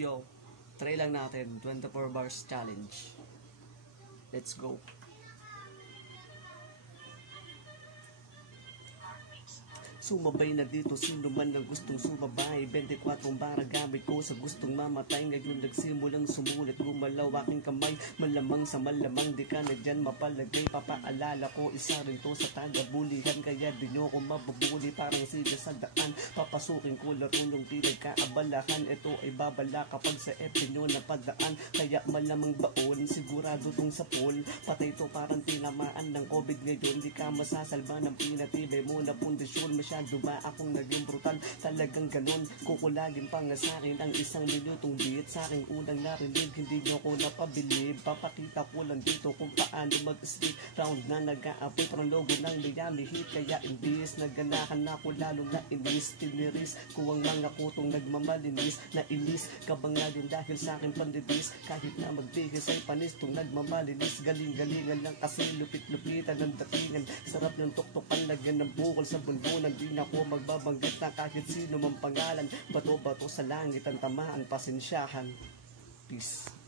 Yo, try lang natin 24 bars challenge. Let's go. Sumabay na dito, sino man ang gustong sumabay. 24 bara gamit ko sa gustong mamatay. Ngayon nagsimulang sumulit, gumalaw aking kamay. Malamang sa malamang, di ka na dyan mapalagay. Papaalala ko, isa rin to sa taga-bulihan. Kaya di nyo ko mabubuli, parang sila sa daan. Papasukin ko laro yung pinagkaabalahan. Ito ay babala kapag sa epi nyo napadaan. Kaya malamang baon, sigurado tong sapol. Patay to parang tinamaan ng COVID ngayon. Di ka masasalba ng pinatibay mo na pundasyon. Masyado ba akong naging brutal? Talagang ganun. Kukulagin pa nga sa'kin ang 1 minutong beat. Sa'king unang narinig, hindi nyo ko napabilib. Papakita ko lang dito kung paano mag-stick round na nag-aapoy parang logo ng Miami Heat. Kaya imbis naganahan ako lalong nainis. Tiniris ko ang mga kutong nagmamalinis. Nainis ka ba nga din dahil sa'king pandidis? Kahit na magbihis ay panis tong nagmamalinis. Galing-galingan lang kasi lupit-lupitan ng datingan. Sarap ng tuktukan, lagyan ng bukol sa bunbunan. Di na ko magbabanggit na kahit sino mang pangalan. Bato-bato sa langit ang tamaan, pasensyahan. Peace.